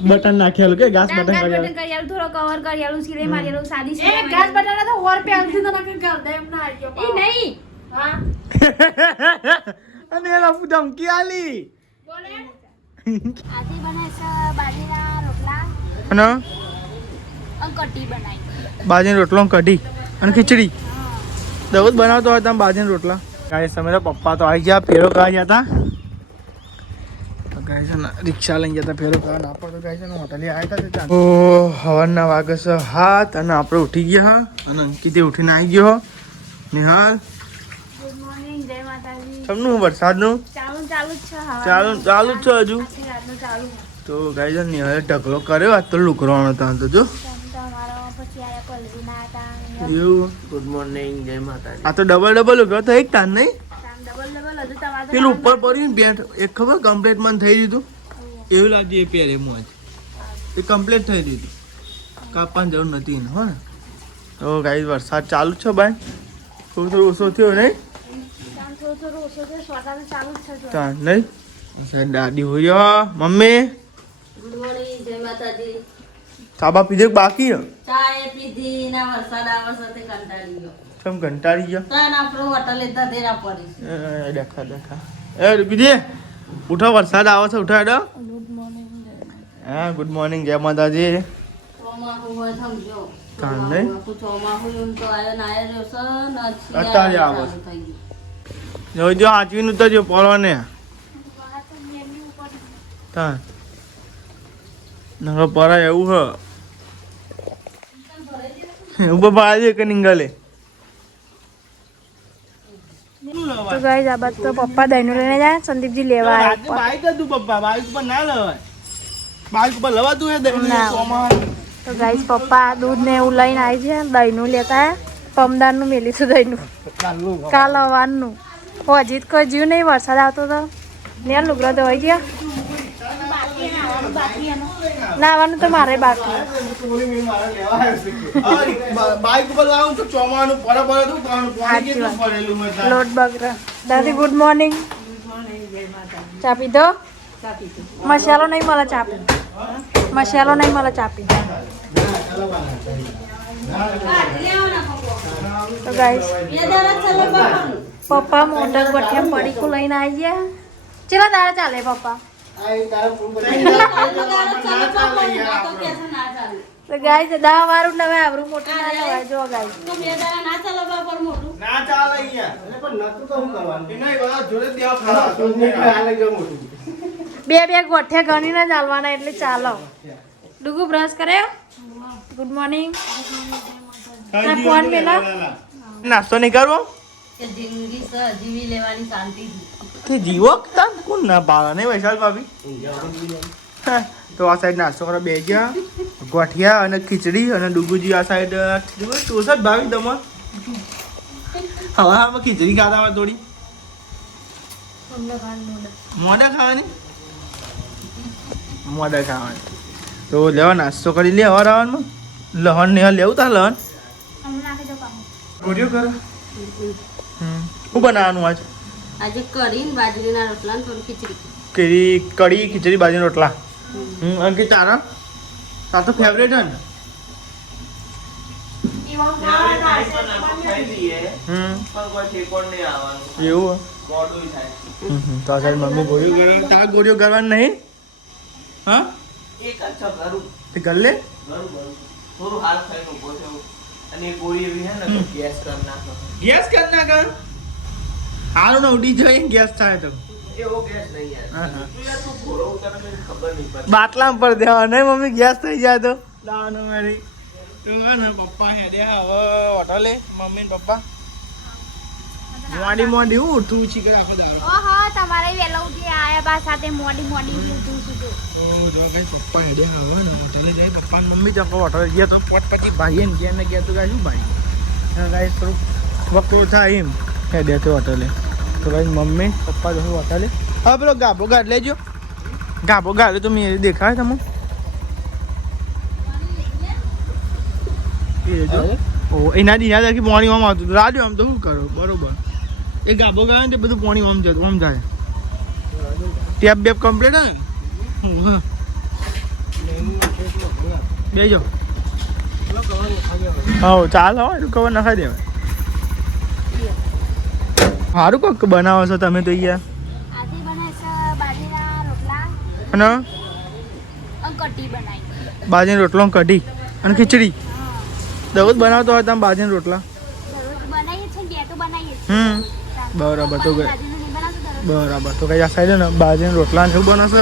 Button નાખેલું કે ઘાસ બટન બટન કરેલું કરેલું થોડો કવર કરેલું સિલાઈ મારેલું સાદી એ સિલાઈ ઘાસ બટાટા તો ઓર પહેલથી તો નકર કર દે એમ ના આવ્યો એ નહીં હા અને એલા ધમકી આલી બોલે આથી બને છે બાજરીના રોટલા અને અને કઢી બનાવી બાજરીનો રોટલો કઢી અને ખીચડી દરરોજ બનાવતો હોય તમે બાજરીના રોટલા ગાઈસ અમે તો પપ્પા તો આવી ગયા ફેરો કરવા ગયા હતા તો ગાઈસ છે ને રિક્ષા લઈને જતા ફેરો કરવા ના પડતો ગાઈસ ને હોટલે આવ્યા હતા ઓ હવારના વાગે છે 7 અને આપણે ઉઠી ગયા અને અંકિતે ઉઠીને આવી ગયો નિહાલ ગુડ મોર્નિંગ જય માતાજી સબનું વરસાદનું ચાલુ જ છે હવા ચાલુ જ છે હજુ આખી રાતનું ચાલુ તો ગાઈસ નિહાલે ઢગલો કર્યો આજ તો લુકરવાનો હતા તો જો તમારો પછી આયા પલવીના હતા એવું ગુડ મોર્નિંગ જય માતાજી આ તો ડબલ ઉભો તો એક તાન નહીં ડબલ હજુ તમારે પેલું ઉપર પડ્યું બેઠ એક ખબર કમ્પ્લીટ મને થઈ દીધું એવું લાગ્યું એ પહેરે મોજ એ કમ્પ્લીટ થઈ દીધું કાપવાની જરૂર નથી એને હો ને તો ગાઈસ વરસાદ ચાલુ જ છે ભાઈ થોડું ઓછો થયો નહીં થોડું ઓછો છે સ્વાટાનું ચાલુ જ છે જો તાન નહીં દાદી હોય મમ્મી ગુડ મોર્નિંગ જય માતાજી સાબા પીધે કે બાકી ચાય પીધી ના વરસાદ આવે સાથે કંટાળી ગયો ચમ કંટાળી ગયા તાન આપણો હોટલે ધધેરા પડી દેખા એ બીજે ઉઠો વરસાદ આવે છે ઉઠો હેડો ગુડ મોર્નિંગ હા ગુડ મોર્નિંગ જય માતાજી ચોમાહુ હોય સમજો તાન નહીં ચોમાહુ એમ તો આયો ના આયો છે ને અત્યારે આવે છે. જોજો આચવીનું તો જો પડો ને તા નગર પરા એવું હ ઉભા પાડે કે નિંગલે તો ગાઈસ આ બાદ તો પપ્પા દહીનું લઈને જાય સંદીપજી લેવા આવ્યા બાઈક હતું પપ્પા બાઈક ઉપર ના લવાય બાઈક ઉપર લવાતું હે દહીં ના. તો ગાઈસ પપ્પા દૂધ ને એવું લઈને આવી છે દહીનું લેતા પમદારનું મેલીશું દહીંનું કાલ હવાનું હજી કોઈ જીવ નહીં વરસાદ આવતો તો ને લુગડા તો હોય ગયા નાવાનું તો મારે બાકી બાઈક ઉપર લાવું તો ચોમાનું પરા પરા તું પાણી કેટલું પડેલું મેં લોટ બગરા દાદી ગુડ મોર્નિંગ ચા પીધો મસાલો નહીં મળે ચા પી મસાલો નહીં મળે ચા પી તો ગાઈસ પપ્પા મોટા ગોઠિયા પડીકું લઈને આવી ગયા ચેલા દાડા ચાલે પપ્પા તો ગાઈસ 10 વારું નવે આવરું મોટું ના લવાય જો ગાઈસ ના ચાલે અહીંયા પણ નતું તો હું કરવાનું નહીં બધા જોડે દેવા ખાવા બે ગોઠિયા ગણીને જ હાલવાના એટલે ચાલો ડુગુ બ્રશ કર્યો ગુડ મોર્નિંગ ફોન મેલા નાસ્તો નહીં કરવો કે જિંદગી છે જીવી લેવાની શાંતિ તે જીવો તા કોણ ના પાડે નહીં વૈશાલ ભાભી હા, તો આ સાઈડ નાસ્તો કરવા બે ગયા ગોઠિયા અને ખીચડી અને ડુગુજી આ સાઈડ ટોસટ ભાવી દમણ હવે ખીચડી ખાતા હોય થોડી મોડા ખાવાની મોડા ખાવાની તો લેવા નાસ્તો કરી લે હવા રાવણમાં લહણ ને લેવું તા લહણ ગોળ્યો કરો શું બનાવવાનું આજ આજે કરીને બાજરીના રોટલા ને થોડી ખીચડી કઢી ખીચડી બાજરી રોટલા અંકિત તારા તાર તો ફેવરેટ હે ને એવું તો આ સાઈડ મમ્મી ગોળીઓ કરે તાર ગોળીઓ કરવાની નહીં હા તે કર લે ગેસ કર ના કર હારું ને ઉડી જાય ગેસ થાય તો બાટલા પર દેવા નહીં મમ્મી ગેસ થઈ જાય તો લાવવાનું મારી તું ને પપ્પા હેડ્યા હવે હોટલે મમ્મી ને પપ્પા મોડી હું ઉઠું છી કે આખો દાડો ઓહો તમારે વેલા ઉઠી આયા બા સાથે મોડી ઉઠું છું તો ઓ જો કઈ પપ્પા હેડ્યા હવે ને હોટલે જાય પપ્પા ને મમ્મી તો હોટલે ગયા તો પોટ પછી ભાઈ ને ગયા ને ગયા તો ગાય શું ભાઈ ગાય થોડુંક વખત થાય એમ હેડ્યા તો હોટલે તો ગાય મમ્મી પપ્પા જશે હોટલે હવે પેલો ગાભો ગાડ લેજો ગાભો ગાડે તો મેં દેખાય તમને ઓ એના દી યાદ કે પાણી આમ આવતું રાડ્યો આમ તો શું કરો બરોબર એ ગાભો ગાડે ને તે બધું પાણી આમ જતું આમ જાય ટેપ બેપ કમ્પ્લીટ હે બેજો હા ચાલો એટલું કવર નખાઈ દેવાય. સારું કોક બનાવો છો તમે તો યાર. આજે બનાવે છે બાજરીના રોટલા અને અને કઢી બનાવી. બાજરીનો રોટલો ને કઢી અને ખીચડી દરરોજ બનાવતો હોય તમે બાજરીના રોટલા? દરરોજ બનાવીએ છીએ ને બે તો બનાવીએ છીએ. બરાબર તો ગઈ બાજરીનું નહીં બનાવતું દરરોજ. બરાબર તો કઈ આ સાઈડ ને બાજરીના રોટલા ને એવું બનાવશે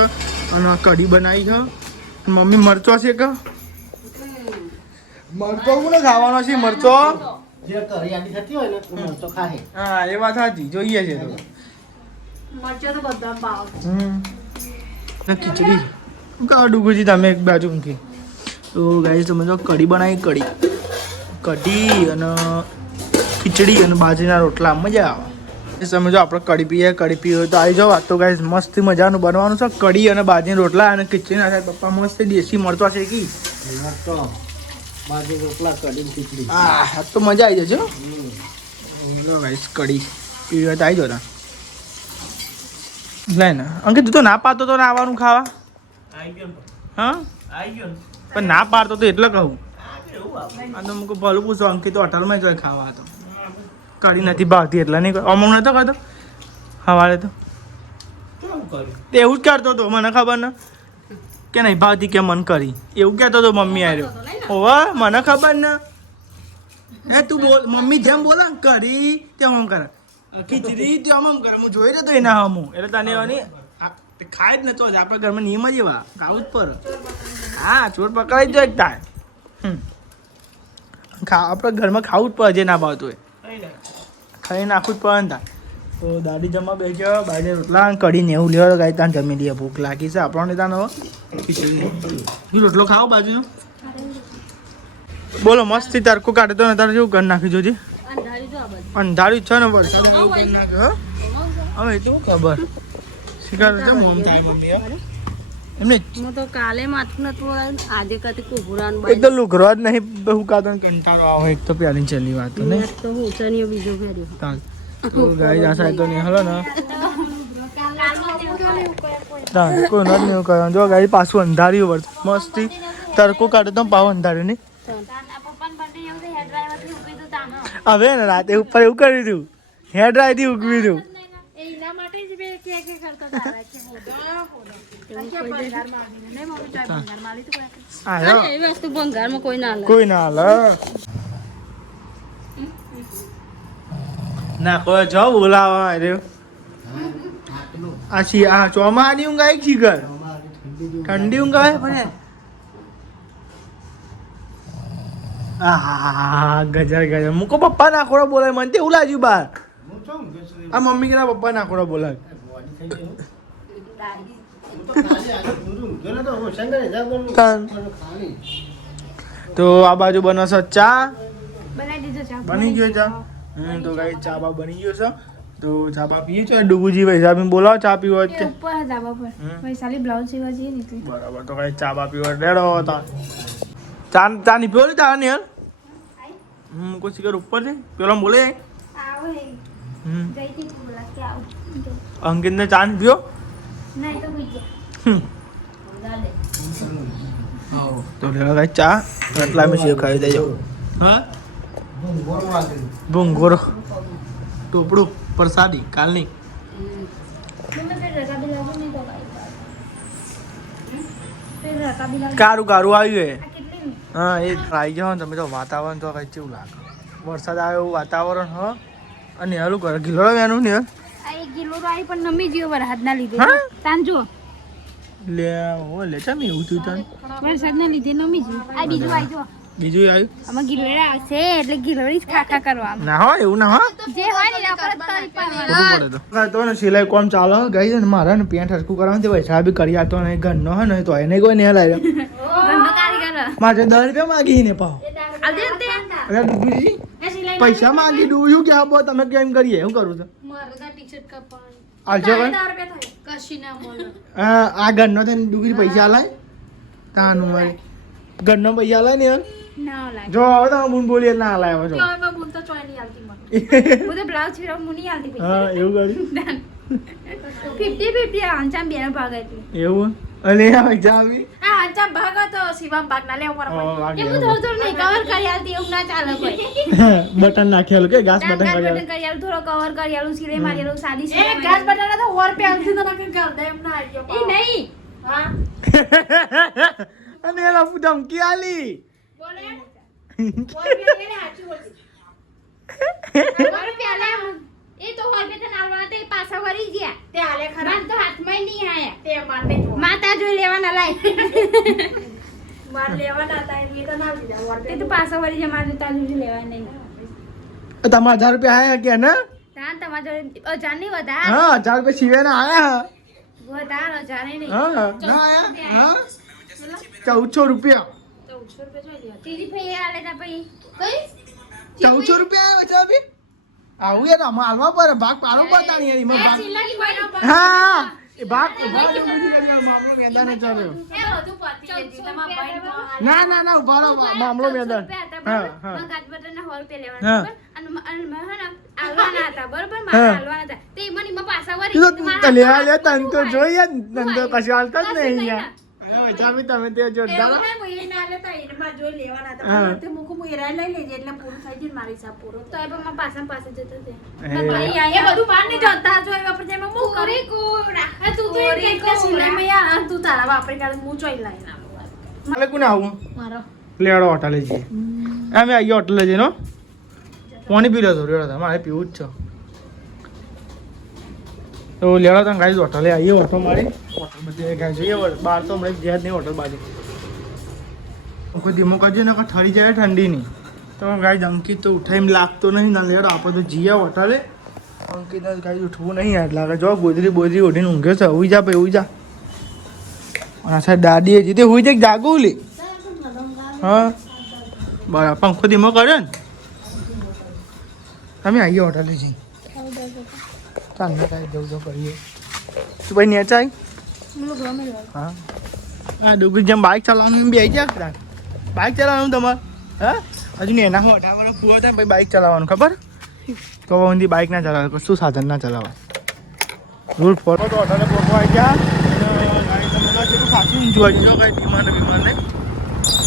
અને કઢી બનાવી છે. મમ્મી મરચો છે કે મરચો કોને ખાવાનો છે? મરચો જે કરિયાની થતી હોય ને એ મરચો ખાહે. હા એ વાત સાચી જોઈએ છે તો. મરચાં તો બધા ભાવ. ને ખીચડી કાઢું ગુજી તમે એક બાજુ મૂકી. તો ગાઈસ તમે જો કઢી બનાવી કઢી અને ખીચડી અને બાજરીના રોટલા મજા આવે. તમે જો આપણે કઢી પીએ હોય તો આવી જાઓ. તો ગાઈસ મસ્ત મજાનું બનવાનું છે કઢી અને બાજરીના રોટલા અને ખીચડીના સાથે પપ્પા મસ્ત દેશી મરચા શેકી. મરચો બાજરી રોટલા કઢી ને ખીચડી. હા તો મજા આવી જશે. લો ગાઈસ કઢી પીવી હોય તો આવી જાઓ. લે ને અંકિત તું તો ના પાડતો તો ને આવવાનું ખાવા. આવી ગયો હા આવી ગયો પણ ના પાડતો તો એટલે કહું. આ તો મૂકું ભલું પૂછો અંકિત તો હોટલમાં જ ખાવા તો કઢી નથી ભાવતી એટલે નહીં અમુક નતો કરતો સવારે તો કેમ કર્યું? તે એવું જ કરતો હતો મને ખબર ને કે નહીં ભાવતી કે મન કરી એવું કહેતો હતો મમ્મી આવ્યો હોવા મને ખબર ને એ તું બોલ મમ્મી જેમ બોલે ને કરી તેમ આમ કરે ખીચડી તેમ આમ કરે હું જોઈ રહ્યો એના હમું એટલે તને એવાની ખાય જ નતો આપણે ઘરમાં નિયમ જ એવા ખાવું જ પર હા ચોર પકડાઈ જ જાય તાય આપણે ઘરમાં ખાવું જ પડે જે ના ભાવતું હોય ખાઈ નાખવું જ પડે ને તાર. તો દાદી જમવા બેસ્યો બાજરી રોટલા કઢી ને એવું લેવા ગાય ત્યાં જમી લઈએ. ભૂખ લાગી છે આપણને ત્યાં હવે ખીચડી રોટલો ખાવો બાજુનો. બોલો મસ્તી તડકો કાઢે તો ને તારે જેવું કરી નાખી જોજી. અંધારું છે ને વરસાદ એવું કરી નાખ્યો. હવે એ તો ખબર શિકાર છે મોમ થાય મમ્મી એમને હું તો કાલે માથું નતું આજે કદી કુભરાન એક તો લુઘરો જ નહીં બહુ કાતો કંટાળો આવે એક તો પ્યારી છેલ્લી વાત ને તો હું ચનિયો બીજો કર્યો. તાલ તો ગાઈ આ સાઈડ તો નહીં હલો ને તાલ કોઈ ન નહીં કરવાનું. જો ગાઈ પાછું અંધાર્યું વર્ષ મસ્તી તડકો કાઢે તો પાછું અંધાર્યું નહીં. હવે ને રાતે ઉપર એવું કર્યું હતું હેર ડ્રાય થી ઉગવી હતું. એના માટે જ બે કે કરતા હતા કે એવી વસ્તુ ભંગારમાં કોઈ ના લે. કોઈ ના હાલ ના કોઈ જો બોલાવા રહ્યો આ ચોમાની ઊંઘ આવી છી ઘર ઠંડી ઊંઘ આવે પણ ગજર મૂકો પપ્પા નાખોડો બોલાય મને તો એવું લાગ્યું બાર આ મમ્મી કે પપ્પા નાખોડો બોલાય. તો આ બાજુ બનશે ચા બનાવી દીધો ચા. બની ગયો ચા. તો ગાઈ ચા બા બની ગયો છે. તો ચા બા પીએ છો ડુગુજી વૈસાબી બોલાવો ચા પીવો છે ઉપર ધાબા પર વૈશાલી બ્લાઉઝ સીવા જઈએ ને એટલે. બરાબર તો ગાઈ ચા બા પીવો ડેડો હતા ચા ની પીવો લીધા ને યાર કોઈ શિખર ઉપર છે પેલો બોલે આવો હે જઈતી બોલા કે આવો અંકિત ને ચા ની પીવો નહીં તો ભૂઈ તો લેવા ગાઈ ચા એટલા મેં સેવ ખાઈ દેજો. હા ભૂંગોરો ટોપડું પ્રસાદી કાલની કારું કારું આવ્યું હા એ આવી જાઓ ને તમે તો વાતાવરણ તો કઈ કેવું લાગે વરસાદ આવે એવું વાતાવરણ હ અને હાલું કરે ગીલો એનું ને આ એક કિલો તો આવી પણ નમી ગયો વરસાદના લીધે. હા? તાન જો લે ઓ લે ચમ એવું થયું તને વરસાદના લીધે નમી ગયું. આ બીજું આવી જો બીજું આવ્યું આમાં ગિલોડા આવશે એટલે ગિલોડી જ ખાખા કરવા ના હોય એવું ના હોય જે હોય ને એના પર જ તરી પાડવાનું. ખોટું પડે તો તો ને સિલાઈ કોમ ચાલે ગઈ છે ને મારા ને પેન્ટ હરકું કરવાનું છે પૈસા બી કરી આપતો ને ઘરનો હે ને તો એને કોઈ નહીં લાવ્યો ઘરનો કારીગર મારે 10 રૂપિયા માગી ને પાવ આ દે તે અરે દીદી એ સિલાઈ પૈસા માગી દઉં કે આપો તમે કેમ કરીએ હું કરું છું મારો તો ટી-શર્ટ કપાવાનું આલજો ભાઈ 10 રૂપિયા થાય કશી ના મળે. આ ઘરનો થઈને ડુગરી પૈસા લાય તાનું મારે ઘરનો પૈસા લાય ને યાર ના લાગે જો હવે તો હું બોલીએ ના લાય હવે જો તો હવે બોલ તો ચોય નહીં આલતી મને હું તો બ્લાઉઝ સીવડાવ હું નહીં આલતી હા પૈસા એવું કર્યું 50-50 આંચામ બેનો ભાગ હતી એવું અલે મજા આવી આ અંચા ભાગ હતો શિવમ ભાગ ના લેવો પર વાગી એવું થોડું નહીં કવર કરી આલતી એવું ના ચાલે કોઈ બટન નાખેલું કે ઘાસ બટન ગાસ કરી બટન કરી આલું થોડો કવર કરી આલું સિલે મારી આલું સાદી સિલે ગાસ બટન તો ઓર પે આલતી તો ના કર દે એમ ના આલ્યો એ નહીં હા અને એલા ધમકી આલી બોલે ઓર પે એને હાચું બોલતી ઓર પે આલે એ તો હોય બે તને આલવાના તે પાછા વળી ગયા તે આલે ખરા માર તો હાથમાં નહીં આયા તે મારને જો માતા જોઈ લેવાના લાય માર લેવાના હતા એ તો ના લીધા ઓર તે તો પાછા વળી ગયા માર તાજુ લેવા નહીં તમારા 1000 રૂપિયા આયા કે ને તાન તમાર જોડે અજાન નહીં વધાર હા 1000 રૂપિયા શિવેના આયા વધાર અજાન નહીં હા ના આયા હા 1400 રૂપિયા 1400 રૂપિયા જોઈ લ્યો તીજી ફઈ આલે તા પઈ કઈ 1400 રૂપિયા આયા બચા બી આવું યાર આમાં હાલવા પર ભાગ પાડો પડતા નહીં યાર એમાં ભાગ સિલ્લા કી મહિના પર હા એ ભાગ ઉભા રહો બીજી કરી મામલો મેદાન જ ચાલ્યો એ બધું પતી ગયું તમાર ભાઈ ના ઉભા રહો મામલો મેદાન હા હા ગાજ બટન હોલ પે હા. લેવાના અને મેં હે ને આલવાના હતા બરોબર હા. મારા આલવાના હતા તે મને માં પાછા વળી તું તો લે તન તો જોઈએ તન તો કશું હાલતા જ નહીં યાર અરે ચાબી તમે તે જોરદાર એવું નહીં મુઈ ના લેતા એમાં જોઈ લેવાના હતા હા. પણ તે મુકુ મુઈ રાય લઈ લેજે એટલે પૂરું થઈ જશે મારી હિસાબ પૂરો તો એ પણ માં પાછા જતો તે એ. ભાઈ આ બધું બહાર નહીં જતા જો એ વાપરે તેમાં હું કરી કોડા તું તો એક એક સિલાઈ મે યાર તું તારા વાપરે કાલે હું ચોઈ લાઈ ના મારે કોને આવું મારો લેડો હોટલે જઈએ અમે આવીએ હોટલે જઈને હો. પાણી પી લો તો રેડો મારે પીવું જ છે તો લેડો તમે ગાઈ હોટલે આવીએ ઓટો મારી હોટલ બધી ગાઈ જોઈએ બહાર તો હમણાં ગયા જ નહીં હોટલ બાજુ કોઈ ધીમો કરજો ને ઠરી જાય ઠંડીની તો ગાઈ અંકિત તો ઉઠાઈ એમ લાગતો નહીં ના લેડો આપણે તો જઈએ હોટલે અંકિત ગાઈ ઉઠવું નહીં યાર લાગે જો ગોદરી બોદરી ઓઢીને ઊંઘ્યો છે ઉઈ જા ભાઈ ઉઈ જા અને સાહેબ દાદી હજી તે હુઈ જાય જાગું લી હા બરાબર પંખો ધીમો કર્યો ને તમે આવીએ હોટલે જઈ ચાલ ને કાંઈ જવું કરીએ તું ભાઈ નેચાય હા હા ડુગરી જેમ બાઇક ચલાવવાનું એમ બી આવી જાય બાઇક ચલાવવાનું તમારે હા હજુ ને એના 18 વર્ષ પૂરો થાય પછી બાઇક ચલાવવાનું ખબર તો ઊંધી બાઇક ના ચલાવે શું સાધન ના ચલાવે રૂલ ફોલો તો હોટલે પહોંચવા આવી ગયા કેટલું ખાસું જોવા જો કઈ ડિમાન્ડ બીમાન્ડ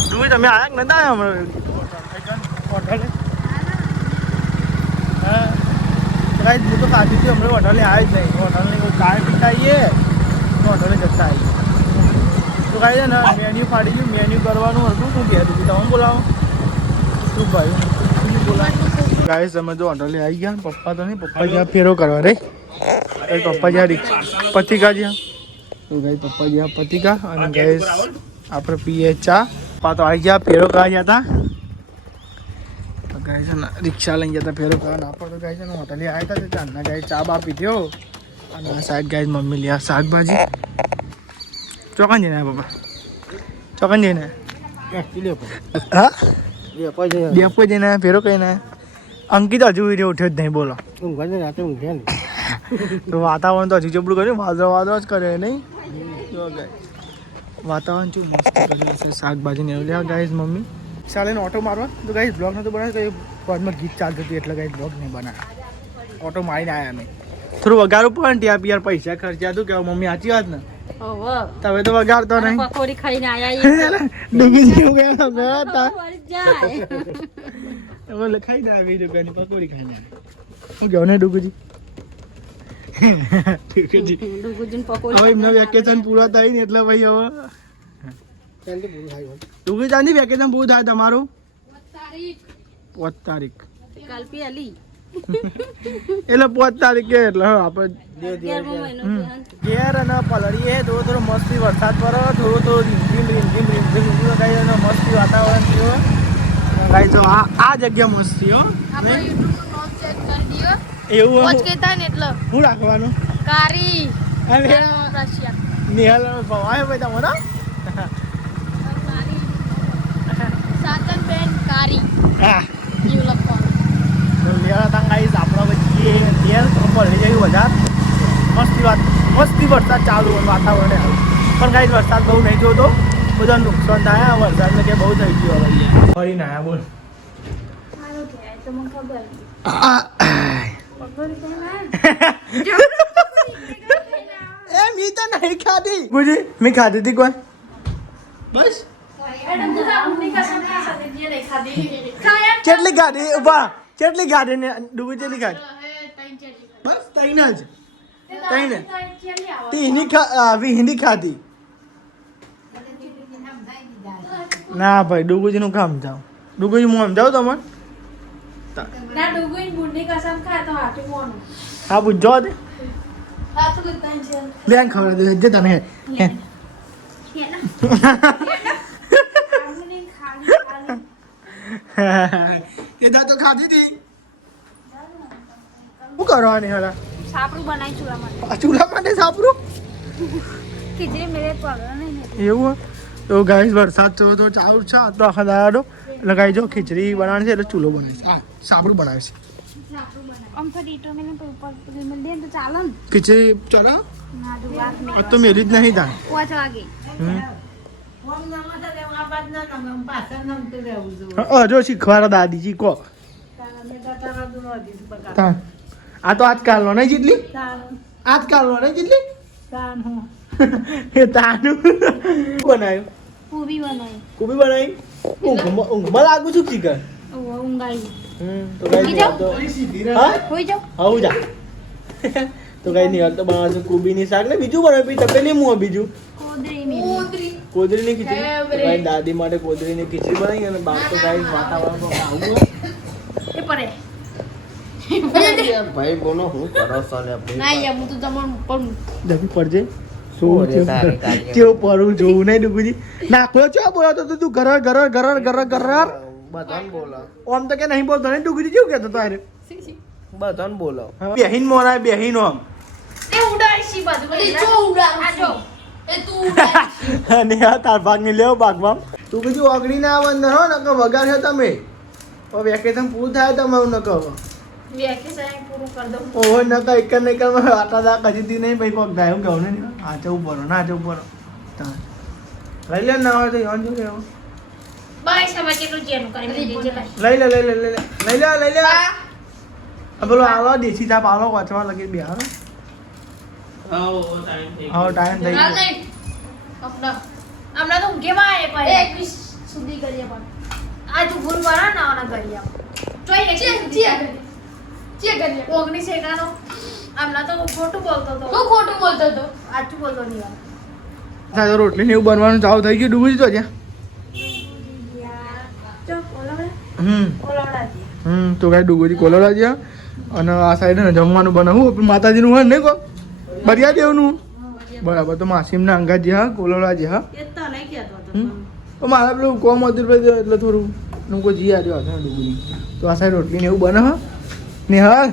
ડુગરી તમે આવ્યા કે નતા આવ્યા હમણાં હોટલે હા કાંઈ હું તો ખાધી હતી હમણાં હોટલે આવી જ નહીં હોટલની કોઈ ચાય પીતા આવીએ તો હોટલે જતા આવીએ તો કાંઈ છે ને મેન્યુ ફાડી ગયું મેન્યુ કરવાનું હતું શું કહેતું હતું તમે બોલાવો શું ભાઈ ગાય તમે તો હોટલે આવી ગયા પપ્પા તો નહીં પપ્પા જ્યાં ફેરો કરવા રે પપ્પા જ્યાં રિક્ષા પતિકા જ્યાં તો ગાય પપ્પા જ્યાં પતિકા અને ગાય આપણે પીએ ચા પપ્પા તો આવી ગયા ફેરો કરવા ગયા હતા ગાય છે ને રિક્ષા લઈને જતા ફેરો કરવા આપણે તો ગાય છે ને હોટલે આવ્યા હતા ચાંદના ગાય ચા બા પીધ્યો અને આ સાઈડ ગાય મમ્મી લે શાકભાજી ચોકન જઈને પપ્પા ચોકન જઈને હા ડેપો જઈને ફેરો કહીને અંકિત હજુ વિડીયો ઉઠ્યો જ નહીં બોલો તો વાતાવરણ તો હજુ જબરું કર્યું વાદળો વાદળો જ કરે નહીં જો ગાય વાતાવરણ શું મસ્ત કર્યું છે શાકભાજી ને એવું લે ગાય મમ્મી ચાલે ને ઓટો મારવા તો ગાઈ બ્લોગ નતો બનાવ્યો કે ફોનમાં ગીત ચાલતું હતું એટલે ગાઈ બ્લોગ નહીં બનાવ્યો ઓટો મારીને આવ્યા અમે થોડું વગાડવું પણ ત્યાં યાર પૈસા ખર્ચ્યા હતું કે મમ્મી સાચી વાત ને તમે તો વગાડતો નહીં પકોડી ખાઈને આયા ડૂબી જેવું ગયા હતા જાય બોલે ખાઈ દે 20 રૂપિયાની પકોડી ખાઈને હું ગયો ને ડુગુજી ડુગુજીન પકોડી હવે એમના વેકેશન પૂરા થાય ને એટલે ભાઈ હવે ડુગુજી ચાંદી વેકેશન પૂરું થાય તમારું 5 તારીખ કાલપી આલી એટલે 5 તારીખે એટલે હા આપણે 11મો મહિનો ઘેર અને પલળીએ થોડો મસ્તી વરસાદ પડે થોડો રીમઝીમ કાંઈ અને મસ્તી વાતાવરણ થયો કાંઈ જો આ જગ્યા મસ્તી હો એવું શું રાખવાનું કારી અરે નિહાલ ભવાય ભાઈ તમારો સાતન પેન કારી હા એવું લખવાનું તો લેવા તાં ગાઈસ આપણા વચ્ચે ઘેર પલળી જાય વધારે મસ્તી વરસાદ ચાલુ હોય વાતાવરણ પણ ગાઈસ વરસાદ બહુ નહીં જોતો બધા નુકસાન થાય વરસાદને કે બહુ થઈ ગયું હવે ફરી ના બોલ તો મને ખબર એ મી તો નહીં ખાધી ગુજી મેં ખાધી હતી કોઈ બસ કેટલી ખાધી ઉભા કેટલી ખાધી ને ડુગુ કેટલી ખાધી બસ તૈન જ તૈન હિન્દી ખાધી ના ભાઈ ડુગુજી નું કામ જાવ ડુગુજી હું સમજાવું તમને ના ડુગુઈ બુંડી કસમ ખાય તો હાથું મોનું હા પૂછજો દે હાથું કીધું છે લેન ખબર દે જે તને એ દા તો ખાધી હતી શું કરવાની હલા સાપરું બનાવી ચૂલા માટે ચૂલા માટે સાપરું ખીચડી મેરે પડે નહીં એવું તો ગાઈસ વરસાદ તો ચાલુ છે તો આખા દાડો એટલે ગાઈ જો ખીચડી બનાવવાની છે એટલે ચૂલો બનાવે છે હા સાપરું બનાવે છે આમ તો ડીટો મેને ઉપર મિલ દે તો ચાલે ને ખીચડી ચાલો ના જો વાત મે આ તો મેલી જ નહીં થાય 5 વાગે જો શીખવાડો દાદીજી કો આ તો આજકાલનો નહીં જીતલી આજકાલનો નહીં જીતલી એ તાનું બનાવ્યું પૂરી બનાવી કુબી બનાવી ઊંઘમાં લાગુ છું ચીકન ઊંઘાઈ તો ગાઈ હા હોઈ જાવ આવું જા તો ગાઈ નિહાલ તો બનાવે છે કુબીની શાક ને બીજું બનાવે પછી તપેલી મું બીજું કોદરીની ખીચડી તો ગાઈ દાદી માટે કોદરીની ખીચડી બનાવી અને બાપ તો ગાઈ વાતાવરણ આવું એ પડે ભાઈ બોલો હું કરો છો લે ના યાર હું તો તમારું પણ જમી પડજે શું કેવું પડું જોવું નહીં ડુબુજી નાખો છો બોલો તો તું ગરર ગરર ગરર ગરર ગરર બધાને બોલો ઓમ તો કે નહીં બોલતો નહીં ડુબુજી કેવું કહેતો તારે બધાને બોલો બેહીન મોરાય બેહીન ઓમ એ ઉડાડી સી બાજુ એ જો ઉડાડ આ જો એ તું ઉડાડ અને આ તાર ભાગ ને લેવો ભાગમાં તું બીજું ઓગળી ના આવે અંદર હો ને કે વગાડ્યો તમે હવે વેકેશન પૂરું થાય તમારું ન કહો વેકેશન પૂરું કર દઉં ઓહો ન કહો એક ને એક આટા દા કજીતી નહીં ભાઈ કોક ગાયું કહું ને આ જવું પડો ના જવું પડો લઈ લે ના હોય તો યોન જો લેવો બાય સમય કેટલું જેનું કરી દેજે લઈ લે લઈ લે લઈ લે લઈ લે લઈ લે આ બોલો આવો દેશી તાપ આવો વાંચવા લગી બે આવો ટાઈમ થઈ ગયો હમણાં તો ઊંઘે માં આવે પણ 21 સુધી કરીએ પણ આ તું ભૂલ બના ના ઓના કરીએ ચોઈ ને ચે કરીએ 19 એકાનો હમણાં તો ખોટું બોલતો તો તું ખોટું બોલતો તો આચું બોલતો નહીં વાર તો રોટલી ને એવું બનવાનું ચાલુ થઈ ગયું ડૂબી તો જ્યાં ચો ઓલાવડા તો કઈ ડુગોજી કોલોડા જ્યાં અને આ સાઈડ ને જમવાનું બનાવવું માતાજીનું હોય ને કો બરિયા દેવનું બરાબર તો માસીમના અંગાજી હા કોલોડા હા એ તો નહીં કહેતો હતો તો મારા પેલું કોમ હતું એટલે થોડું કોઈ જી આવ્યો હતો ડુગુની તો આ સાઈડ રોટલી ને એવું બને હા ને હા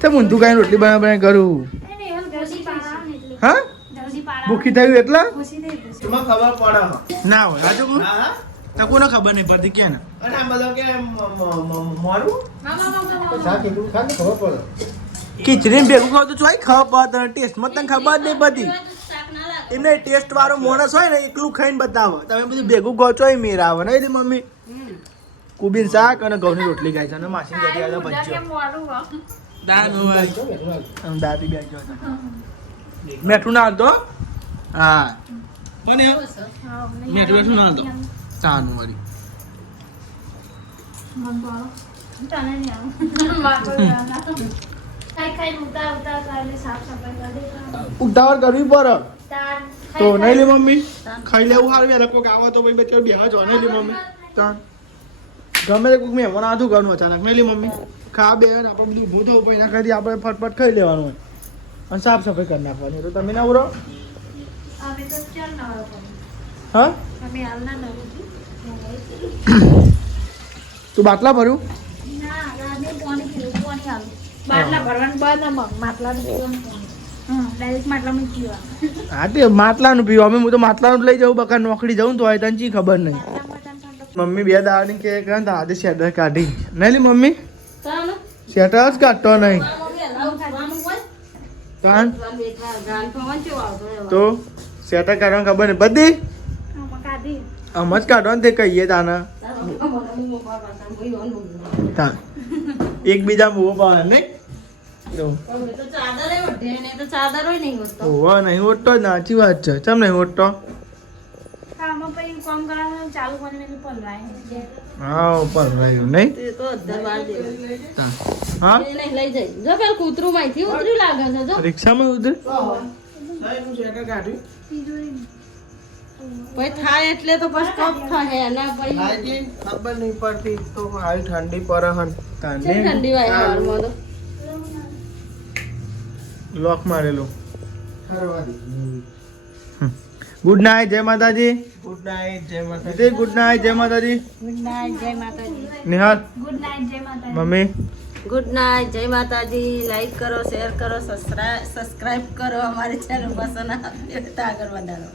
તો ઊંધું કાંઈ રોટલી બનાવી કરું હા ભૂખી થયું એટલા એમાં ખબર પડે ના હોય રાજુ તો કોને ખબર નહીં પડતી કે ને અને આ બધો કે મોરું શાક એટલું ખાને ખબર પડે ખીચડી ભેગું ખાવ તો ચોઈ ખબર પડે ટેસ્ટમાં તને ખબર જ નહીં બધી એમને ટેસ્ટ વાળો માણસ હોય ને એકલું ખાઈને બતાવો તમે બધું ભેગું કહો છો મેરા આવે ને એની મમ્મી કુબીન શાક અને ઘઉંની રોટલી ખાય છે અને માસી જતી આવ્યા ભજ્યો દાદી બેઠો હતા મેઠું ના હતો હા પણ મેઠું બેઠું ના હતો ચાનું વાળી ઉતાવળ કરવી પડે તો નહીં લે મમ્મી ખાઈ લેવું સારું યાર કોઈક આવે તો ભાઈ બચ્ચા બેહા જો નહીં લે મમ્મી ચાલ ગમે તે કોઈક મહેમાન આધું કરવાનું અચાનક નહીં લે મમ્મી ખા બે આપણે બધું ઊભું થવું પડે એના કરી આપણે ફટફટ ખાઈ લેવાનું હોય અને સાફ સફાઈ કરી નાખવાની તો તમે ના ઉરો હા તું બાટલા ભર્યું બાટલા ભરવાનું બંધ માટલાનું ડાયરેક્ટ માટલામાં પીવા હા તે માટલાનું પીવું અમે હું તો માટલાનું લઈ જાઉં બકા નોકરી જાઉં તો તને ચી ખબર નહીં મમ્મી બે દાવાની કે દાદે શેટર કાઢી નહીં લી મમ્મી શેટર જ કાઢતો નહીં તો શેટર કાઢવાની ખબર નહીં બધી આમ જ કાઢવાનું તે કહીએ તાને એકબીજા મૂવો પાડે નહીં જો અમે તો ચાદરે ઓઢે ને તો ચાદરો નહીં હોતો. ઓવા નહીં ઓટતો જ સાચી વાત છે ચમ નહીં ઓટતો આમાં પછી કામ કરવાનું ચાલુ કરીને મેં પલવાય હા ઉપર રહ્યું નહીં તે તો અધર વાર દેવાય. હા એ નહીં લઈ જાય. જો પેલું કૂતરું માંથી ઉતર્યું લાગે છે જો. રિક્ષામાં ઉતર સાહેબનું સ્વેટર કાઢ્યું પછી થાય એટલે તો પછી કપ થાય એના પછી લાઈજી ખબર નહીં પડતી તો આવી ઠંડી પડે હન છે ઠંડી વાય હાલમાં તો. લોક મારેલું ફરવા દે ગુડ નાઇટ જય માતાજી ગુડ નાઇટ જય માતા દીદી ગુડ નાઇટ જય માતાજી ગુડ નાઇટ જય માતાજી નિહાલ ગુડ નાઇટ જય માતાજી મમ્મી ગુડ નાઇટ જય માતાજી. લાઈક કરો, શેર કરો, સબસ્ક્રાઇબ કરો. અમારી ચેનલ પસંદ આવે તો આગળ વધારો.